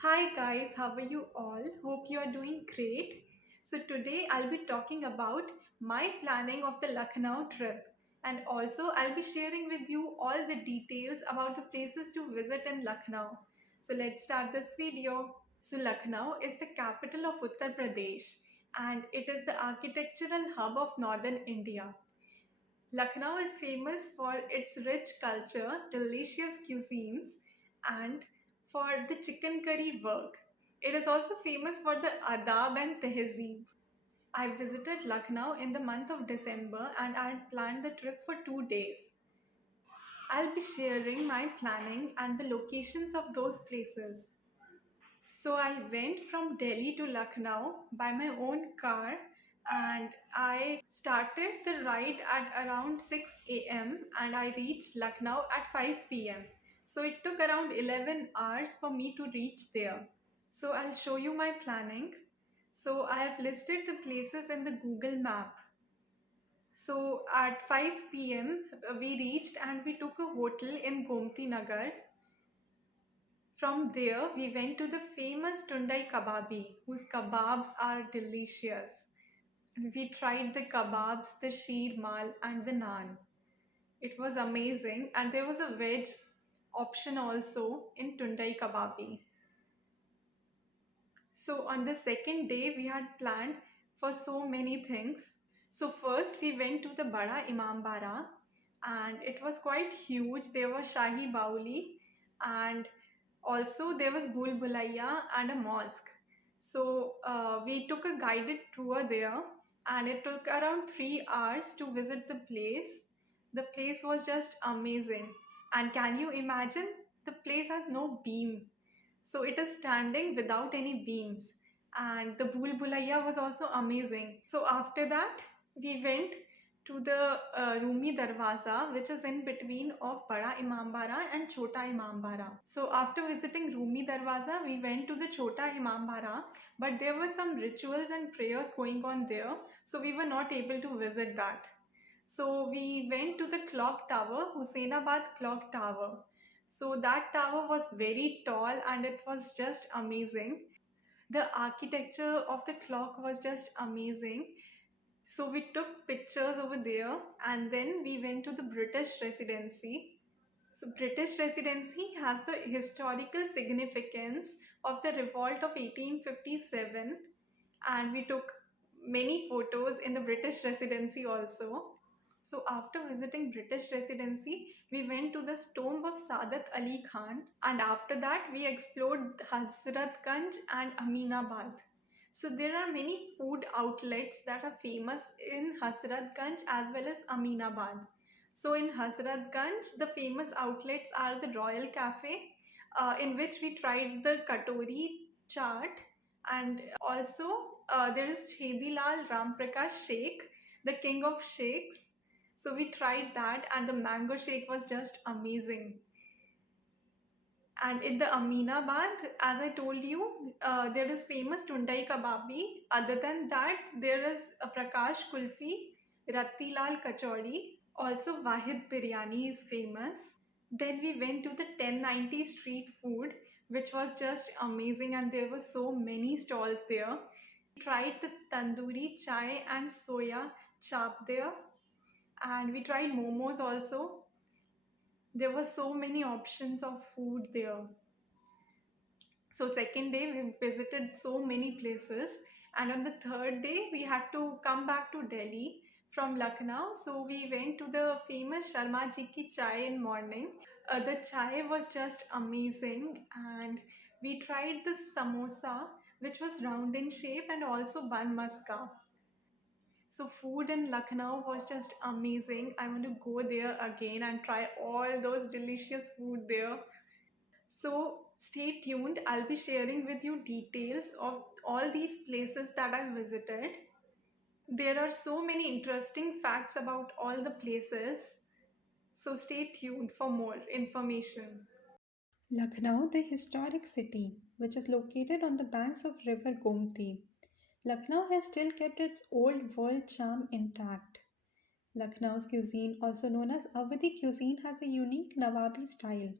Hi guys, how are you all? Hope you are doing great. So today I'll be talking about my planning of the Lucknow trip, and also I'll be sharing with you all the details about the places to visit in Lucknow. So let's start this video. So Lucknow is the capital of Uttar Pradesh and it is the architectural hub of northern India. Lucknow is famous for its rich culture, delicious cuisines, and for the chicken curry work. It is also famous for the adab and tehzeeb. I visited Lucknow in the month of December and I had planned the trip for 2 days. I'll be sharing my planning and the locations of those places. So I went from Delhi to Lucknow by my own car and I started the ride at around 6 a.m. and I reached Lucknow at 5 p.m. So it took around 11 hours for me to reach there. So I'll show you my planning. So I have listed the places in the Google map. So at 5 p.m. We reached and we took a hotel in Gomti Nagar. From there, we went to the famous Tundai Kababi, whose kebabs are delicious. We tried the kebabs, the sheer mal, and the naan. It was amazing, and there was a veg option also in Tundai Kababi. So, on the second day, we had planned for so many things. So, first, we went to the Bada Imambara, and it was quite huge. There was Shahi Bauli, and also there was Bhul Bhulaiya and a mosque. So, we took a guided tour there, and it took around 3 hours to visit the place. The place was just amazing. And can you imagine? The place has no beam, so it is standing without any beams. And the Bhul Bhulaiya was also amazing. So after that, we went to the Rumi Darwaza, which is in between of Bada Imambara and Chota Imambara. So after visiting Rumi Darwaza, we went to the Chota Imambara, but there were some rituals and prayers going on there, so we were not able to visit that. So we went to the clock tower, Husainabad clock tower. So that tower was very tall and it was just amazing. The architecture of the clock was just amazing. So we took pictures over there and then we went to the British Residency. So British Residency has the historical significance of the revolt of 1857, and we took many photos in the British Residency also. So after visiting British Residency, we went to the tomb of Sadat Ali Khan, and after that we explored Hazratganj and Aminabad. So there are many food outlets that are famous in Hazratganj as well as Aminabad. So in Hazratganj, the famous outlets are the Royal Cafe, in which we tried the Katori chaat, and also there is Chedilal Ramprakash Sheikh, the king of sheikhs. So we tried that, and the mango shake was just amazing. And in the Aminabad, as I told you, there is famous Tundai Kababi. Other than that, there is a Prakash Kulfi, Rattilal Kachori. Also, Wahid Biryani is famous. Then we went to the 1090 street food, which was just amazing, and there were so many stalls there. We tried the tandoori chai and soya chap there, and we tried momos also. There were so many options of food there. So second day we visited so many places, and on the third day we had to come back to Delhi from Lucknow. So we went to the famous Sharma Ji ki chai in morning. The chai was just amazing, and we tried the samosa, which was round in shape, and also bun maska. So food in Lucknow was just amazing. I want to go there again and try all those delicious food there. So stay tuned. I'll be sharing with you details of all these places that I visited. There are so many interesting facts about all the places. So stay tuned for more information. Lucknow, the historic city, which is located on the banks of River Gomti. Lucknow has still kept its old world charm intact. Lucknow's cuisine, also known as Awadhi cuisine, has a unique Nawabi style.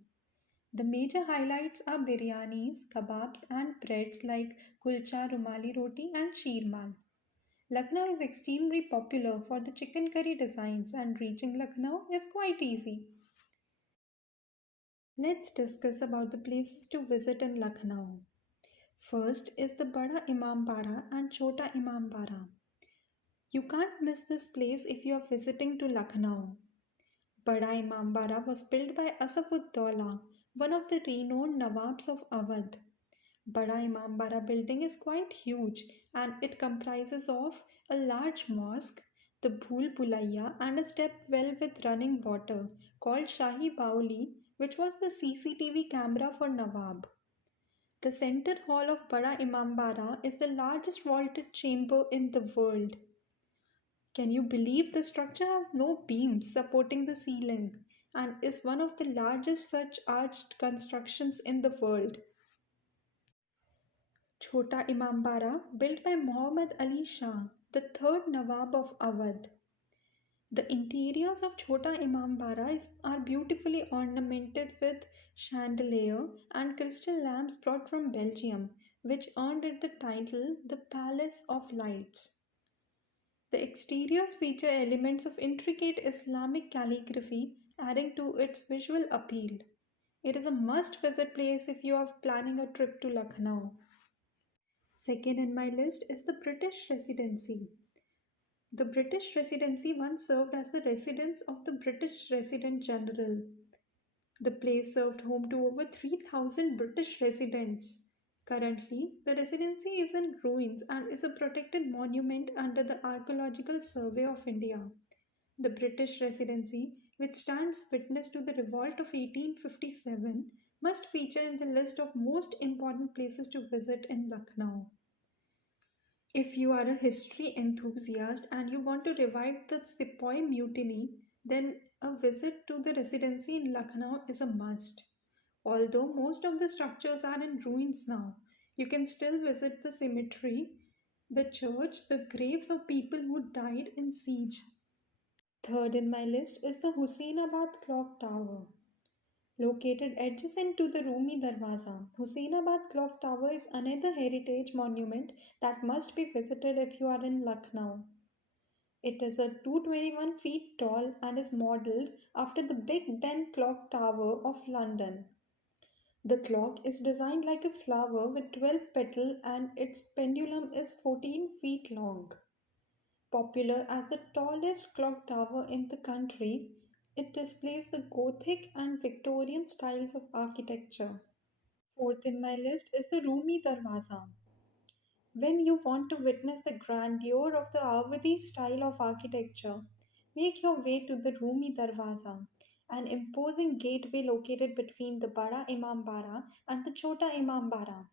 The major highlights are biryanis, kebabs, and breads like kulcha, rumali roti, and sheermal. Lucknow is extremely popular for the chicken curry designs, and reaching Lucknow is quite easy. Let's discuss about the places to visit in Lucknow. First is the Bada Imam Bara and Chota Imam Bara. You can't miss this place if you are visiting to Lucknow. Bada Imam Bara was built by Asaf-ud-Daula, one of the renowned Nawabs of Awadh. Bada Imam Bara building is quite huge and it comprises of a large mosque, the Bhul Bulaiya, and a step well with running water called Shahi Bauli, which was the CCTV camera for Nawab. The center hall of Bada Imambara is the largest vaulted chamber in the world. Can you believe the structure has no beams supporting the ceiling and is one of the largest such arched constructions in the world? Chota Imambara, built by Muhammad Ali Shah, the third Nawab of Awadh. The interiors of Chota Imambara are beautifully ornamented with chandelier and crystal lamps brought from Belgium, which earned it the title the Palace of Lights. The exteriors feature elements of intricate Islamic calligraphy, adding to its visual appeal. It is a must visit place if you are planning a trip to Lucknow. Second in my list is the British Residency. The British Residency once served as the residence of the British Resident General. The place served home to over 3,000 British residents. Currently, the residency is in ruins and is a protected monument under the Archaeological Survey of India. The British Residency, which stands witness to the revolt of 1857, must feature in the list of most important places to visit in Lucknow. If you are a history enthusiast and you want to revive the Sepoy Mutiny, then a visit to the residency in Lucknow is a must. Although most of the structures are in ruins now, you can still visit the cemetery, the church, the graves of people who died in siege. Third in my list is the Husseinabad Clock Tower. Located adjacent to the Rumi Darwaza, Husseinabad Clock Tower is another heritage monument that must be visited if you are in Lucknow. It is a 221 feet tall and is modeled after the Big Ben Clock Tower of London. The clock is designed like a flower with 12 petals and its pendulum is 14 feet long. Popular as the tallest clock tower in the country, it displays the Gothic and Victorian styles of architecture. Fourth in my list is the Rumi Darwaza. When you want to witness the grandeur of the Awadhi style of architecture, make your way to the Rumi Darwaza, an imposing gateway located between the Bada Imam Bara and the Chota Imam Bara.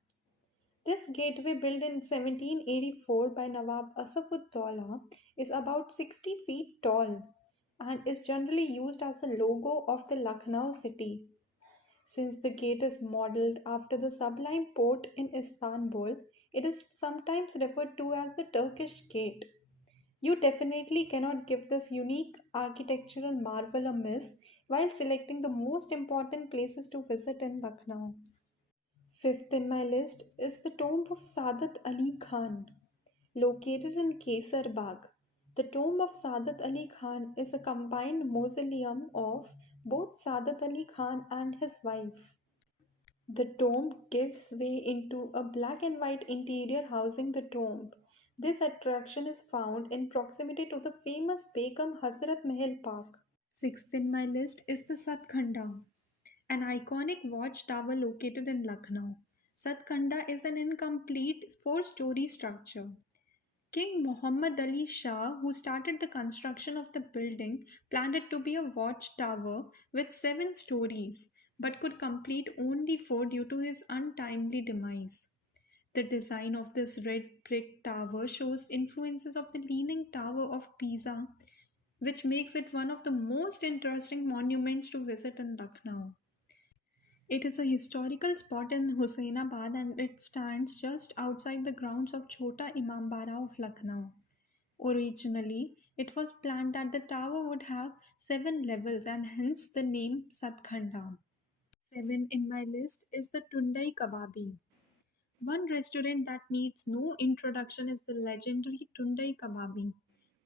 This gateway, built in 1784 by Nawab Asaf-ud-Daula, is about 60 feet tall and is generally used as the logo of the Lucknow city. Since the gate is modeled after the Sublime Porte in Istanbul, it is sometimes referred to as the Turkish Gate. You definitely cannot give this unique architectural marvel a miss while selecting the most important places to visit in Lucknow. Fifth in my list is the tomb of Sadat Ali Khan, located in Kesar Bagh. The tomb of Sadat Ali Khan is a combined mausoleum of both Sadat Ali Khan and his wife. The tomb gives way into a black and white interior housing the tomb. This attraction is found in proximity to the famous Begum Hazrat Mahal Park. Sixth in my list is the Satkhanda, an iconic watchtower located in Lucknow. Satkhanda is an incomplete four-story structure. King Muhammad Ali Shah, who started the construction of the building, planned it to be a watchtower with 7 stories, but could complete only four due to his untimely demise. The design of this red brick tower shows influences of the Leaning Tower of Pisa, which makes it one of the most interesting monuments to visit in Lucknow. It is a historical spot in Husseinabad and it stands just outside the grounds of Chota Imambara of Lucknow. Originally, it was planned that the tower would have 7 levels and hence the name Satkhanda. 7 in my list is the Tundai Kababi. One restaurant that needs no introduction is the legendary Tundai Kababi,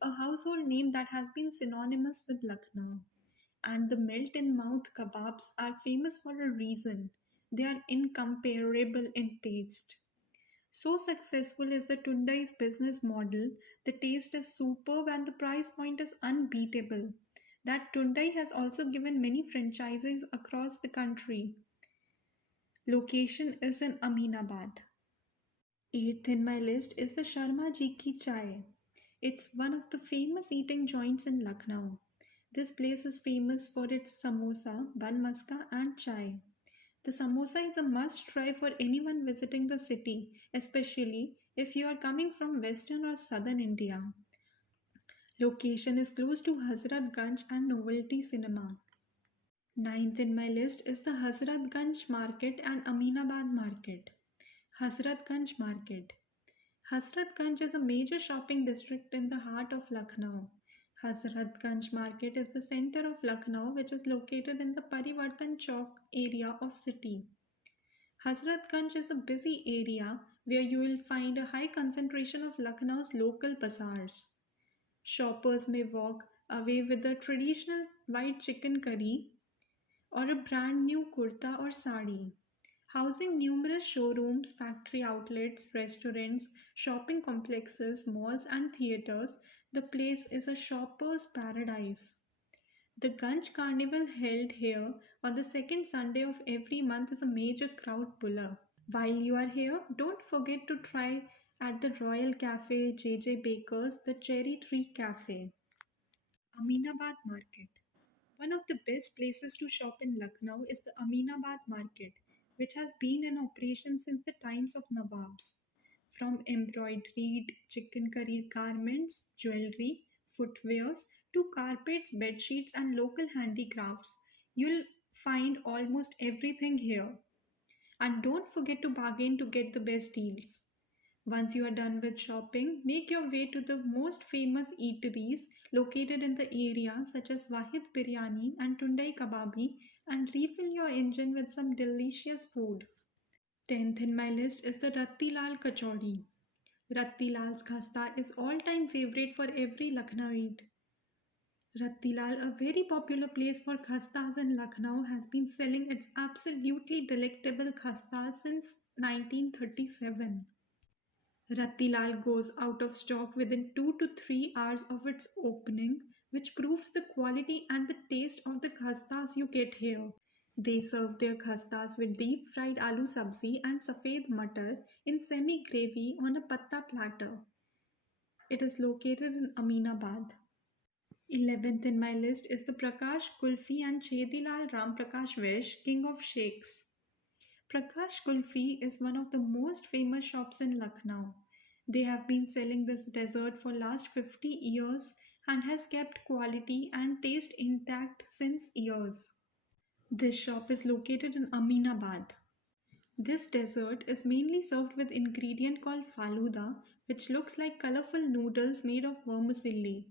a household name that has been synonymous with Lucknow. And the melt in mouth kebabs are famous for a reason. They are incomparable in taste. So successful is the Tundai's business model, the taste is superb and the price point is unbeatable. That Tundai has also given many franchises across the country. Location is in Aminabad. Eighth in my list is the Sharma Ji Ki Chai. It's one of the famous eating joints in Lucknow. This place is famous for its samosa, bun maska, and chai. The samosa is a must try for anyone visiting the city, especially if you are coming from western or southern India. Location is close to Hazratganj and Novelty Cinema. Ninth in my list is the Hazratganj Market and Aminabad Market. Hazratganj Market. Hazratganj is a major shopping district in the heart of Lucknow. Hazratganj Market is the center of Lucknow, which is located in the Parivartan Chowk area of city. Hazratganj is a busy area where you will find a high concentration of Lucknow's local bazaars. Shoppers may walk away with a traditional white chicken curry or a brand new kurta or sari. Housing numerous showrooms, factory outlets, restaurants, shopping complexes, malls, and theaters, the place is a shopper's paradise. The Ganj Carnival held here on the second Sunday of every month is a major crowd puller. While you are here, don't forget to try at the Royal Cafe, JJ Baker's, the Cherry Tree Cafe. Aminabad Market. One of the best places to shop in Lucknow is the Aminabad Market, which has been in operation since the times of Nawabs. From embroidered chicken curry garments, jewelry, footwears, to carpets, bed sheets, and local handicrafts, you'll find almost everything here. And don't forget to bargain to get the best deals. Once you are done with shopping, make your way to the most famous eateries located in the area, such as Wahid Biryani and Tundai Kababi, and refill your engine with some delicious food. 10th in my list is the Rattilal Kachori. Rattilal's khasta is all-time favorite for every Lucknowite. Rattilal, a very popular place for khastas in Lucknow, has been selling its absolutely delectable khastas since 1937. Rattilal goes out of stock within 2 to 3 hours of its opening, which proves the quality and the taste of the khastas you get here. They serve their khastas with deep fried aloo sabzi and safed matar in semi gravy on a patta platter. It is located in Aminabad. 11th in my list is the Prakash Kulfi and Chedilal Ram Prakash Vesh, King of Sheikhs. Prakash Kulfi is one of the most famous shops in Lucknow. They have been selling this dessert for last 50 years and has kept quality and taste intact since years. This shop is located in Aminabad. This dessert is mainly served with ingredient called faluda, which looks like colorful noodles made of vermicelli.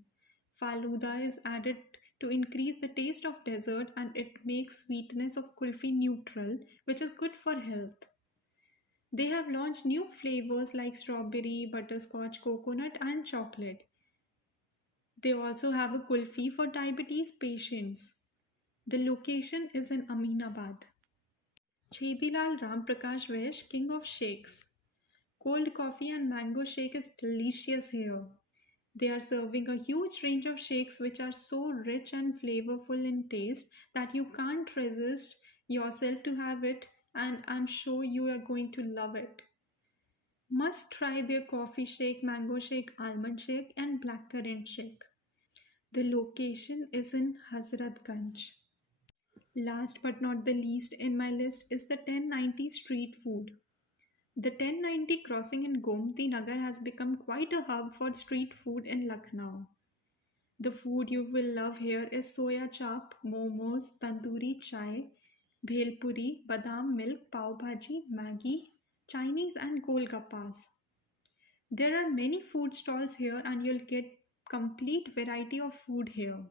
Faluda is added to increase the taste of dessert and it makes sweetness of kulfi neutral, which is good for health. They have launched new flavors like strawberry, butterscotch, coconut, and chocolate. They also have a kulfi for diabetes patients. The location is in Aminabad. Chedilal Ram Prakash Vesh, King of Shakes. Cold coffee and mango shake is delicious here. They are serving a huge range of shakes which are so rich and flavorful in taste that you can't resist yourself to have it, and I'm sure you are going to love it. Must try their coffee shake, mango shake, almond shake, and blackcurrant shake. The location is in Hazratganj. Last but not the least in my list is the 1090 street food. The 1090 crossing in Gomti Nagar has become quite a hub for street food in Lucknow. The food you will love here is soya chap, momos, tandoori chai, bhel puri, badam milk, pav bhaji, Maggi, Chinese and golgappas. There are many food stalls here and you'll get complete variety of food here.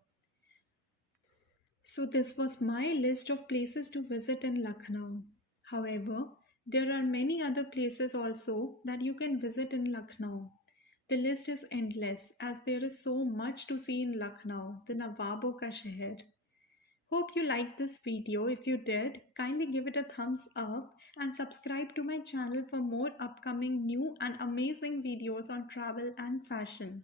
So, this was my list of places to visit in Lucknow. However, there are many other places also that you can visit in Lucknow. The list is endless as there is so much to see in Lucknow, the Nawabo ka Sheher. Hope you liked this video. If you did, kindly give it a thumbs up and subscribe to my channel for more upcoming new and amazing videos on travel and fashion.